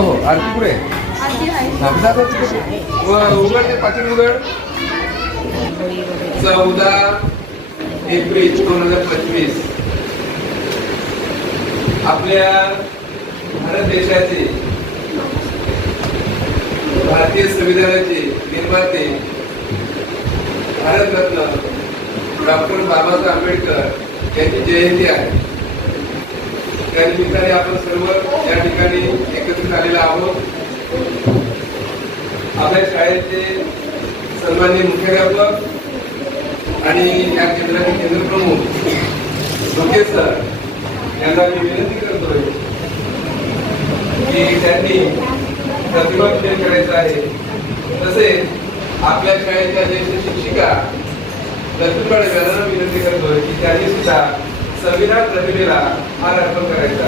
हो, हो आरती पुढे उघड ते पाकिट उघड. चौदा एप्रिल दोन हजार पंचवीस. आपल्या भारत देशाचे भारतीय संविधानाचे निर्माते भारतरत्न डॉक्टर बाबासाहेब आंबेडकर यांची जयंती आहे. त्या निमित्ताने आपण सर्व या ठिकाणी एकत्र उपस्थित आलेलो आहोत. आपल्या शाळेचे सन्माननीय मुख्याध्यापक आणि या केंद्राचे केंद्र प्रमुख लोकेश सर यांना मी विनंती करतोय की त्यांनी प्रतिभा खेळ करायचा आहे. तसेच आपल्या शाळेच्या ज्येष्ठ शिक्षिका लक्ष्मीबाई यांना विनंती करतोय की त्यांनी सुद्धा संविधान प्रतिभेला हा अर्पण करायचा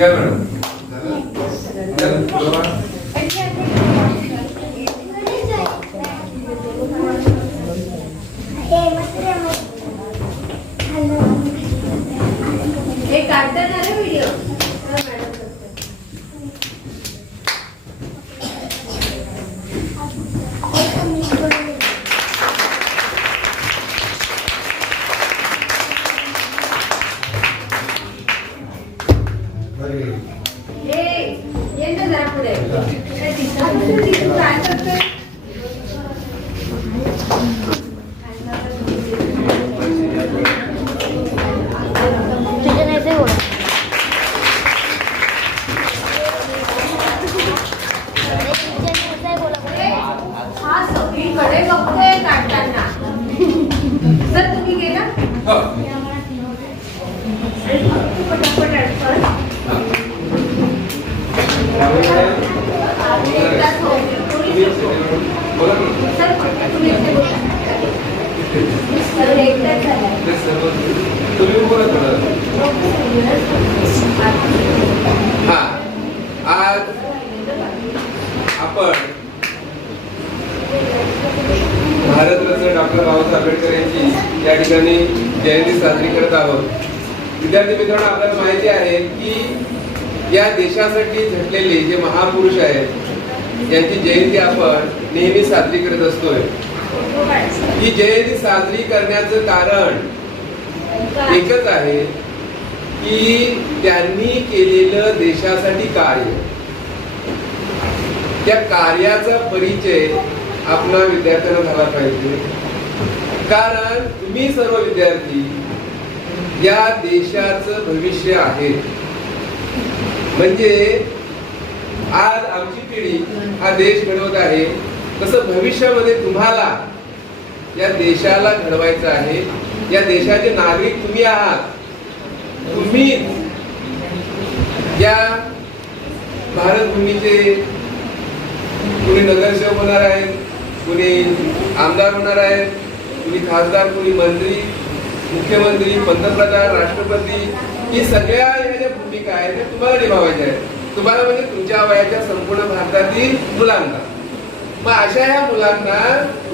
या मॅडम झालं? झालं? बरोबर? हे काढता ना रे व्हिडिओ हे ये ना जरा पुढे आता तू तिथून काय करतोय तुझ्या नाही ते ओळख हा सगळीकडे बघतोय काढताना सर तुम्ही गेला हो. आणि फक्त पटापट अडचण हा. एकदाच होईल. कोणी बोला ना. सर फक्त तुम्ही इथे बघा. सर एकदाच झालाय. ते सर्व तुम्ही बोला थोडं. हा आज आपण भारतरत्न डॉक्टर बाबासाहेब आंबेडकर यांची या ठिकाणी जयंती साजरी करत आहोत. विद्यार्थी मित्रांनो आपल्याला माहिती आहे की या देशासाठी झटलेले जे महापुरुष आहेत यांची जयंती आपण नेहमी साजरी करत असतोय. ही जयंती साजरी करण्याचं कारण एकच आहे की त्यांनी केलेलं देशासाठी कार्य त्या कार्याचा परिचय आपला विद्यार्थ्यांना झाला पाहिजे. कारण तुम्ही सर्व विद्यार्थी या देशाचं भविष्य आहे. म्हणजे आज आमची पिढी हा देश घडवत आहे. तसं भविष्यामध्ये तुम्हाला या देशाला घडवायचं आहे. या देशाचे नागरिक तुम्ही आहात. तुम्ही या भारत भूमीचे कुणी नगरसेवक होणार आहेत कुणी आमदार होणार आहेत कुणी खासदार कुणी मंत्री मुख्यमंत्री पंतप्रधान राष्ट्रपती ही सगळ्या या ज्या भूमिका आहेत त्या तुम्हाला निभावायच्या आहेत. तुम्हाला म्हणजे तुमच्या वयाच्या संपूर्ण भारतातील मुलांना. मग अशा या मुलांना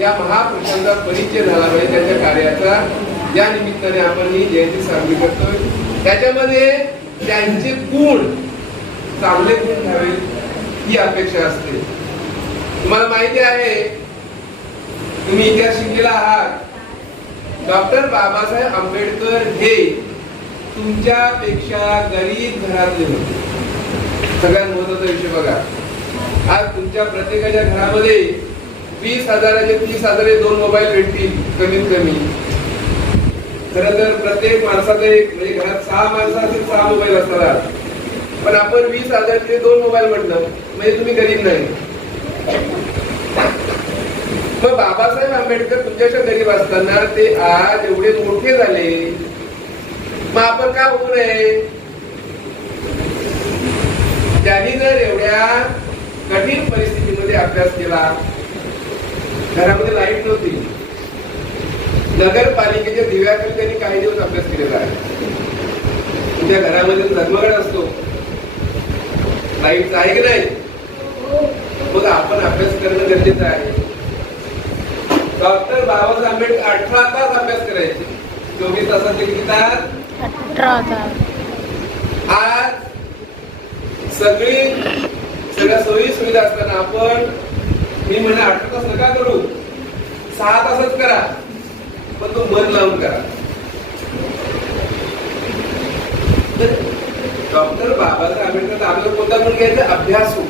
या महापुरुषांचा परिचय झाला पाहिजे त्यांच्या कार्याचा. या निमित्ताने आपण ही जयंती साजरी करतोय. त्याच्यामध्ये त्यांचे गुण चांगले गुण घ्यावे ही अपेक्षा असते. तुम्हाला माहिती आहे तुम्ही इतिहास शिकलेला आहात. डॉक्टर बाबासाहेब आंबेडकर हे तुमच्यापेक्षा गरीब घरातले होते. सगळ्यात महत्त्वाचा विषय बघा. आज तुमच्या प्रत्येकाच्या घरामध्ये वीस हजाराचे तीस हजाराचे दोन मोबाईल भेटतील कमीत कमी. खर तर प्रत्येक माणसाचं एक म्हणजे घरात सहा माणसं असतील सहा मोबाईल असतात पण आपण वीस हजारचे दोन मोबाईल म्हटलं म्हणजे तुम्ही गरीब नाही. मग बाबासाहेब आंबेडकर तुमच्यापेक्षा गरीब असताना ते आज एवढे मोठे झाले. मग आपण का होऊ नये त्यांनी जर एवढ्या कठीण परिस्थितीमध्ये अभ्यास केला घरामध्ये लाइट नव्हती. नगरपालिकेच्या दिव्याकडे त्यांनी काही दिवस अभ्यास केलेला आहे. तुमच्या घरामध्ये झगमगाट असतो. लाइट आहे की नाही? मग आपण अभ्यास करणं गरजेचं आहे. डॉक्टर बाबासाहेब आंबेडकर अठरा तास अभ्यास करायचे. चोवीस तासाचे किती तास? अठरा हजार आज सगळी सगळ्या सोयी सुविधा असताना आपण मी म्हणे आठ तास नका करू. सहा तासच करा पण तो मन लावून करा. डॉक्टर बाबासाहेब आंबेडकर आपल्याला कोणता गुण घ्यायचा? अभ्यासू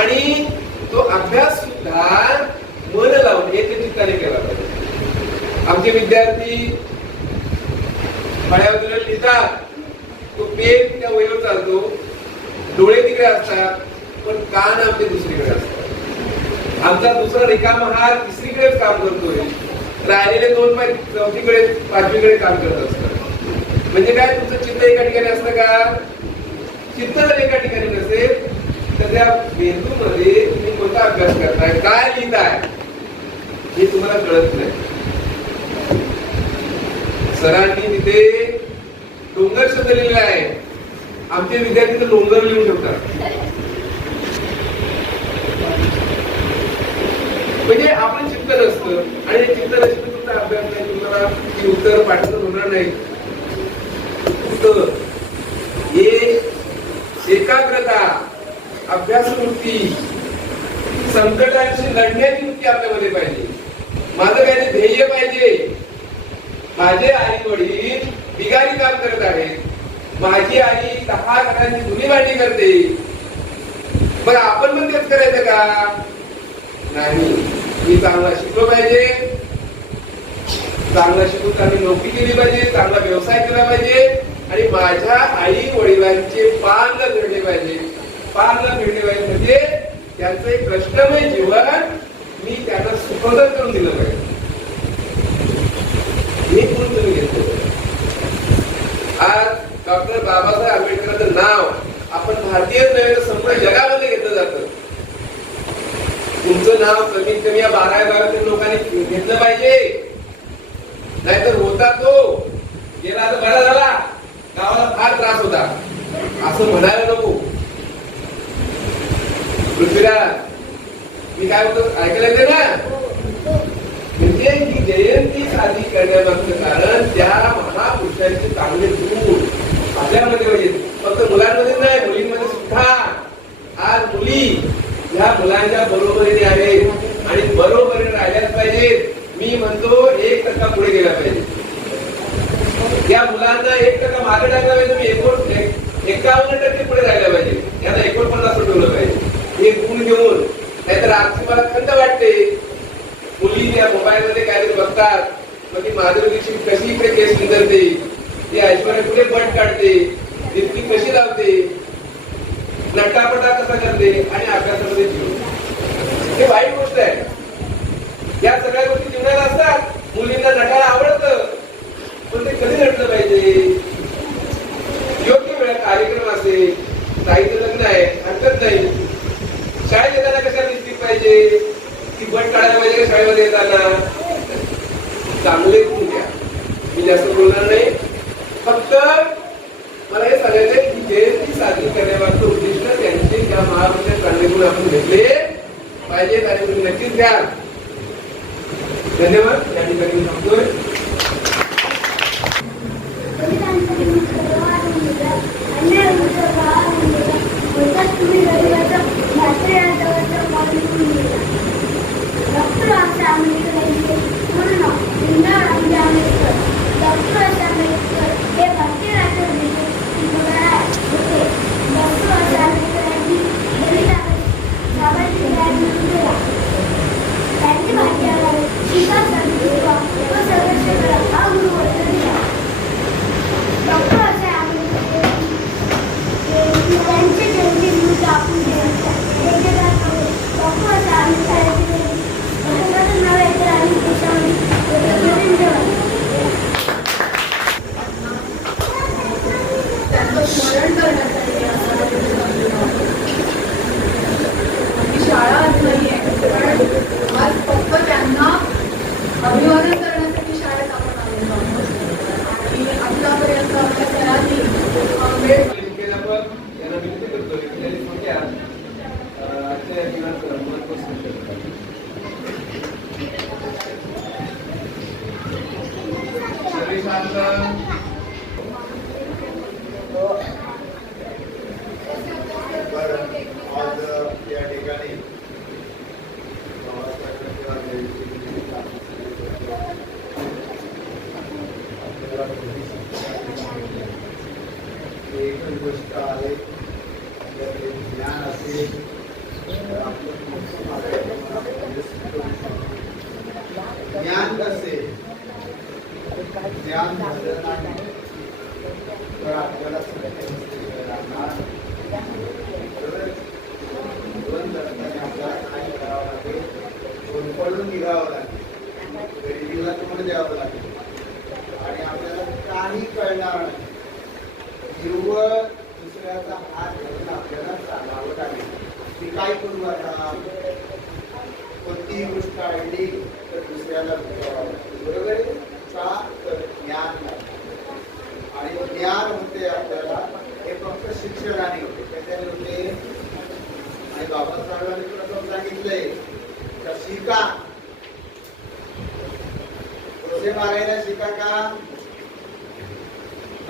आणि तो अभ्यास सुद्धा मन लावून एक ठिकाणी केला पाहिजे. आमचे विद्यार्थी फळ्यावर लिहितात तो पेन त्या वयवर चालतो डोळे तिकडे असतात पण कान आमचे दुसरीकडे असतात. आमचा दुसरा रिकामा हात तिसरीकडेच काम करतोय. राहिलेले दोन पाय चौथीकडे पाचवीकडे काम करत असतात. म्हणजे काय तुमचं चित्त एका ठिकाणी असतं का? चित्त जर एका ठिकाणी तर त्या मेंदूमध्ये तुम्ही कोणता अभ्यास करताय? काय लिहिताय? हे तुम्हाला कळत नाही. सरांनी तिथे डोंगर शब्द लिहिलेला आहे. आमचे विद्यार्थी तर डोंगर लिहून ठेवतात. म्हणजे आपण चिंतन नसतं आणि चिंतन असतं तुमचा अभ्यास नाही तुम्हाला ती उत्तर पाठवून होणार नाही. उत्तर हे एकाग्रता अभ्यास वृत्ती संकटांशी लढण्याची वृत्ती आपल्यामध्ये पाहिजे. माझं काही ध्येय पाहिजे. माझे आई वडील बिगारी काम करत आहेत. माझी आई दहा घरांची जुनी भांडी करते. पण आपण पण तेच करायचं का? नाही. मी चांगला शिकलो पाहिजे. चांगला शिकून चांगली नोकरी केली पाहिजे. चांगला व्यवसाय केला पाहिजे. आणि माझ्या आई वडिलांचे पान घडले पाहिजे. पान घडले पाहिजे म्हणजे त्यांचं एक कष्टमय जीवन मी त्यांना सुखकर करून दिलं पाहिजे हे गुण तुम्ही घेतलं? आज डॉक्टर बाबासाहेब आंबेडकरांचं नाव आपण भारतीय नव्हे तर संपूर्ण जगामध्ये घेतलं जातं. तुमचं नाव कमीत कमी या बारा गावातील लोकांनी घेतलं पाहिजे. नाहीतर होता तो. गेला तर बरा झाला. गावाला फार त्रास होता. असं म्हणायला नको. पृथ्वीराज मी काय होतो ऐकायला येते ना? म्हणजे ही जयंती साजरी करण्यामागचं कारण त्या महापुरुषांचे चांगले गुण आपल्यामध्ये पाहिजे म्हणजे फक्त मुलांमध्ये नाही मुलींमध्ये सुद्धा. आज मुली ह्या मुलांच्या बरोबरीने आहेत आणि बरोबरीने राहिल्याच पाहिजेत मी म्हणतो एक टक्का पुढे गेला पाहिजे. या मुलांना एक टक्का मागे टाकला पाहिजे तुम्ही. एकोण एकावन्न टक्के पुढे राहिला पाहिजे यांना एकोणपन्नास ठेवलं पाहिजे हे गुण घेऊन नाहीतर मला खंत वाटते. मुली या मोबाईल मध्ये काहीतरी बघतात. मग ती माधुरी दीक्षित कशी इकडे केस सुंदरते ती ऐश्वर्या कुठे बट काढते? दीप्ती कशी लावते? नटापटा कसा करते? आणि आकाशामध्ये जीव हे वाईट गोष्ट आहे. या सगळ्या गोष्टी जीवनात असतात. मुलींना नटायला आवडतं. पण ते कधी नटलं पाहिजे? योग्य वेळा कार्यक्रम असेल ताईचं लग्न आहे हरकत नाही. पाहिजे? ती बट काढायला पाहिजे का शाळेमध्ये येताना? चांगले गुण द्या मी जास्त बोलणार नाही. फक्त मला हे सांगायचं की जयंती साजरी करण्यामागचं उद्दिष्ट त्यांचे त्या महाराष्ट्रात चांगले गुण आपण घेतले पाहिजे आणि तुम्ही नक्कीच द्या धन्यवाद. या ठिकाणी मी सांगतोय अन्याय थांबतोय त्यांची भाषा शिका व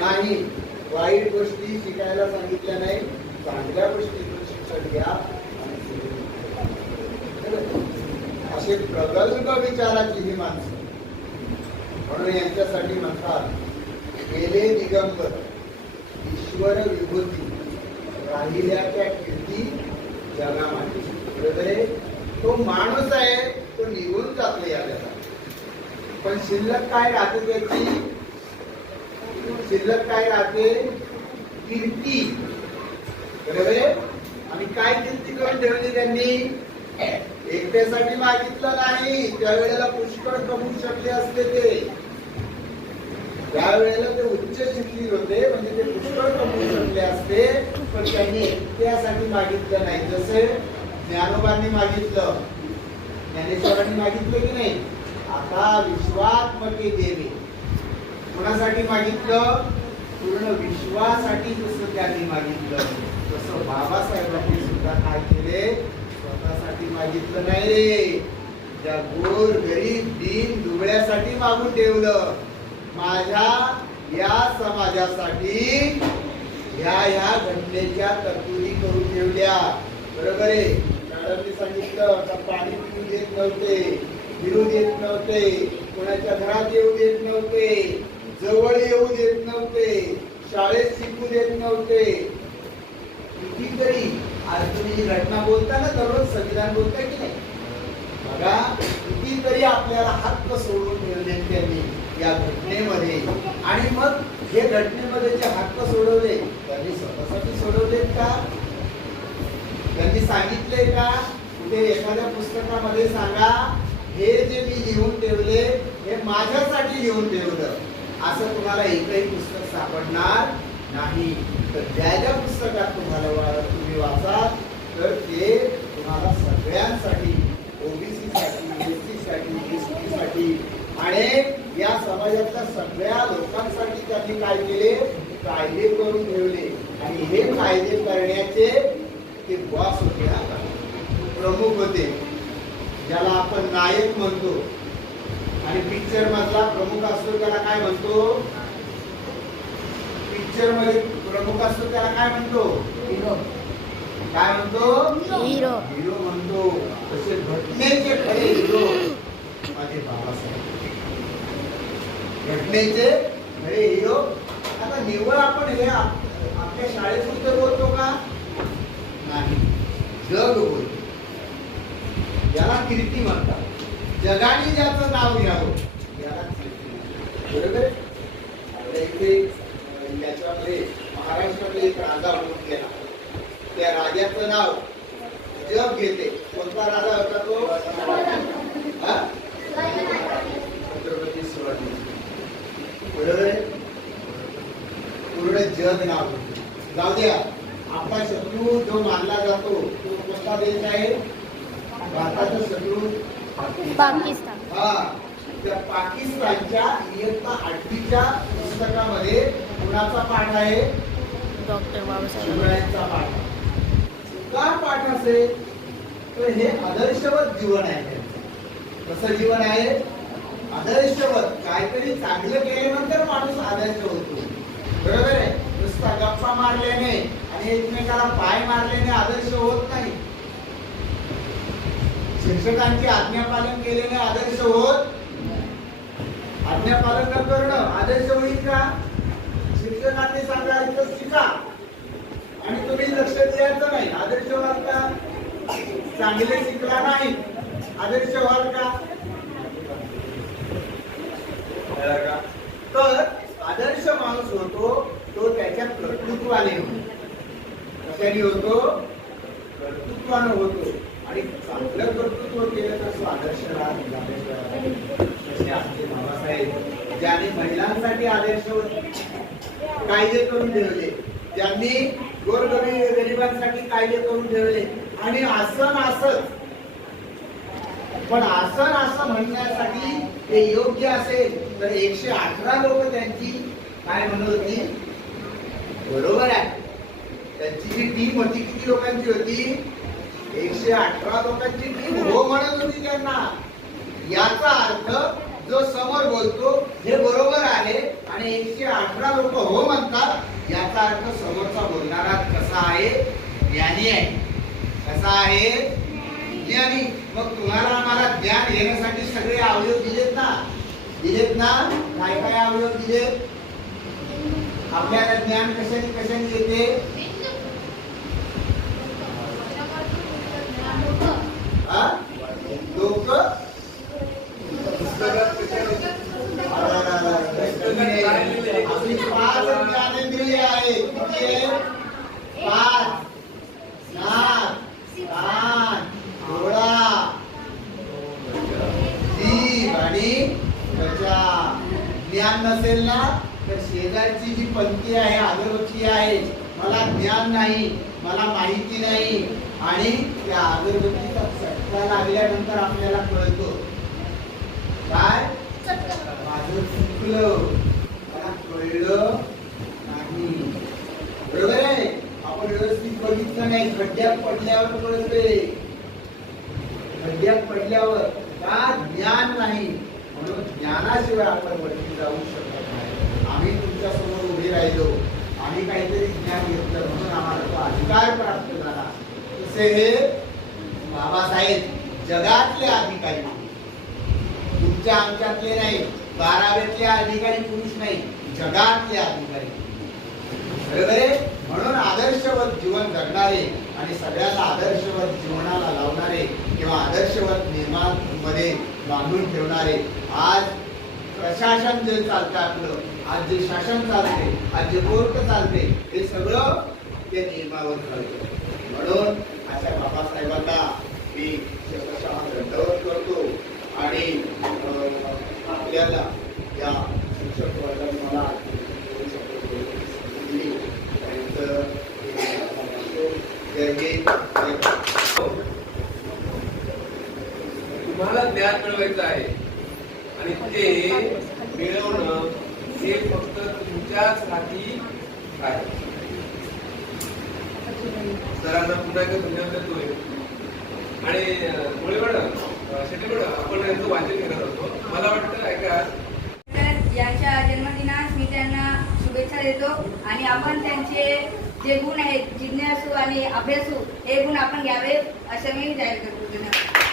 नाही. वाईट गोष्टी शिकायला सांगितल्या नाही. चांगल्या गोष्टीतून शिक्षण घ्या. असे प्रगल्भ विचाराची ही माणसं. म्हणून यांच्यासाठी म्हणतात गेले दिगंबर ईश्वर विभूती राहिल्या त्या कीर्ती जगामध्ये बरोबर तो माणूस आहे तो निघून जातो याला पण शिल्लक काय राहते त्याची? शिल्लक काय राहते? कीर्ती बरोबर? आणि काय कीर्ती करून ठेवली त्यांनी? एकट्यासाठी मागितलं नाही. त्यावेळेला पुष्कळ कमवू शकले असते ते. त्यावेळेला ते उच्च शिकली होते म्हणजे ते पुष्कळ कमवू शकले असते पण त्यांनी एकट्यासाठी मागितलं नाही. जसे ज्ञानोबांनी मागितलं ज्ञानेश्वरांनी मागितलं की नाही? आता विश्वात्मके देवी. कोणासाठी मागितलं? पूर्ण विश्वासाठी जसं त्यांनी मागितलं. तसं बाबासाहेबांनी सुद्धा काय केले? स्वतःसाठी मागितलं नाही रे. त्या गोर गरीब दीन दुबळ्यासाठी मागून ठेवलं. माझ्या या समाजासाठी ह्या ह्या घटनेच्या तरतुदी करून ठेवल्या. बरोबर आहे? मॅडमने सांगितलं का पाणी पिऊ देत नव्हते फिरू देत नव्हते कोणाच्या घरात येऊ देत नव्हते. जवळ येऊ देत नव्हते शाळेत शिकू देत नव्हते. कितीतरी आज तुम्ही ही घटना बोलता ना दररोज संविधान बोलताय की नाही? बघा कितीतरी आपल्याला हक्क सोडून ठेवले त्यांनी या घटनेमध्ये. आणि मग हे घटनेमध्ये जे हक्क सोडवले त्यांनी स्वतःसाठी सोडवलेत का? त्यांनी सांगितले का? कुठे एखाद्या पुस्तकामध्ये सांगा हे जे मी लिहून ठेवले हे माझ्यासाठी लिहून ठेवलं. असं तुम्हाला एकही पुस्तक सापडणार नाही. तर ज्या ज्या पुस्तकात तुम्हाला तुम्ही वाचाल तर ते तुम्हाला सगळ्यांसाठी ओबीसी साठी एस सी साठी एस टी साठी आणि या समाजातल्या सगळ्या लोकांसाठी त्यांनी काय केले? कायदे करून ठेवले. आणि हे कायदे करण्याचे ते बॉस होते प्रमुख होते. ज्याला आपण नायक म्हणतो. आणि पिक्चर मधला प्रमुख असतो त्याला काय म्हणतो? पिक्चरमध्ये प्रमुख असतो त्याला काय म्हणतो? हिरो काय म्हणतो? हिरो. हिरो म्हणतो. तसे घटनेचे खरे हिरो माझे बाबासाहेब. घटनेचे खरे हिरो आता निव्वळ आपण हे आप- आपल्या शाळेपुरतं बोलतो का? नाही. जग बोलतो. याला कीर्ती म्हणतात. जगाने ज्याचं नाव घ्यावं. बरोबर आहे? आपल्या इथे याच्यामध्ये महाराष्ट्रामध्ये एक राजा होऊन गेला. त्या राजाचं नाव जग घेते. कोणता राजा होता तो? छत्रपती शिवाजी. बरोबर आहे? पूर्ण जग नाव जाऊ द्या. आपला शत्रू जो मानला जातो तो कोणता देश आहे? भारताचा शत्रू पाकिस्तान. हा त्या पाकिस्तानच्या इयत्ता आठवीच्या पुस्तकामध्ये कुणाचा पाठ आहे? डॉक्टर बाबासाहेब शिवरायांचा पाठ. का पाठ असेल तर हे आदर्शवत जीवन आहे. कसं जीवन आहे? आदर्शवत. काहीतरी चांगलं केल्यानंतर माणूस आदर्श होतो. बरोबर आहे? नुसता गप्पा मारल्याने आणि एकमेकाला पाय मारल्याने आदर्श होत नाही. शिक्षकांचे आज्ञापालन केलेले आदर्श होत? आज्ञापालन न करणं? आदर्श होईल का? शिक्षकांनी सांगायचं शिका. आणि तुम्ही लक्ष द्यायचं नाही. आदर्श व्हाल का चांगले शिकला नाही. आदर्श व्हाल का तर आदर्श माणूस होतो तो त्याच्या कर्तृत्वाने होतो. कशाने होतो? कर्तृत्वानं होतो. चांगलं कर्तृत्व केलं तर तो आदर्श राहत तसे आपले बाबासाहेब? ज्याने महिलांसाठी आदर्श कायदे करून ठेवले. ज्यांनी गोरगरी गरिबांसाठी कायदे करून ठेवले. आणि आसन असत पण आसन असं म्हणण्यासाठी ते योग्य असेल तर एकशे अठरा लोक त्यांची काय म्हणत होती? बरोबर आहे. त्यांची जी टीम होती किती लोकांची होती? एकशे अठरा लोकांची टीम हो म्हणत होती त्यांना. याचा अर्थ जो समोर बोलतो हे बरोबर आहे आणि एकशे अठरा लोक हो म्हणतात याचा अर्थ समोरचा बोलणारा कसा आहे? ज्ञानी आहे. कसा आहे? ज्ञानी. मग तुम्हाला आम्हाला ज्ञान घेण्यासाठी सगळे अवयव दिलेत ना? दिलेत ना? काय काय अवयव दिलेत? आपल्याला ज्ञान कशाने कशाने येते हा? लोक पुस्तकात कशाने आपली पाच ज्ञानेंद्रिय आहे किती आहे पाच नाक कान डोळा जीभ आणि त्वचा ज्ञान नसेल ना तर शेजारची जी पंक्ती आहे अगरबत्ती आहे मला ज्ञान नाही मला माहिती नाही. आणि त्या अगरबत्तीचा चटका लागल्यानंतर आपल्याला कळतो. काय? माझं चुकलं. मला कळलं नाही. बरोबर आहे? आपण व्यवस्थित बघितलं नाही. खड्ड्यात पडल्यावर कळते खड्ड्यात पडल्यावर का ज्ञान नाही? म्हणून ज्ञानाशिवाय आपण वरती जाऊ शकत नाही. आम्ही तुमच्यासमोर उभे राहिलो. आम्ही काहीतरी ज्ञान घेतलं. म्हणून आम्हाला तो अधिकार प्राप्त झाला हे बाबासाहेब जगातले अधिकारी. तुमच्या आमच्यातले नाही बारावेतले अधिकारी पुरुष नाही जगातले अधिकारी. बरोबर आहे म्हणून आदर्शवत जीवन जगणारे आणि सगळ्याला आदर्शवत जीवनाला लावणारे किंवा आदर्शवत निर्माणमध्ये बांधून ठेवणारे आज प्रशासन जे चालतं आपलं आज जे शासन चालते आज जे कोर्ट चालते हे सगळं ते नियमावर चालतं म्हणून अशा बाबासाहेबांना मी शतशः दंडवत करतो आणि आपल्याला या शिक्षक वर्गाने मला दिली. तुम्हाला ज्ञान मिळवायचं आहे आणि ते मिळवणं हे फक्त तुमच्यासाठी हाती आहे सरांना पुन्हा एकदा धन्यवाद देतोय आणि मुळे मॅडम शेट्टी मॅडम आपण यांचं वाचन करत होतो मला वाटतं ऐका. तर यांच्या जन्मदिनास मी त्यांना शुभेच्छा देतो आणि आपण त्यांचे जे गुण आहेत जिज्ञासू आणि अभ्यासू हे गुण आपण घ्यावे असं मी जाहीर करतो. धन्यवाद.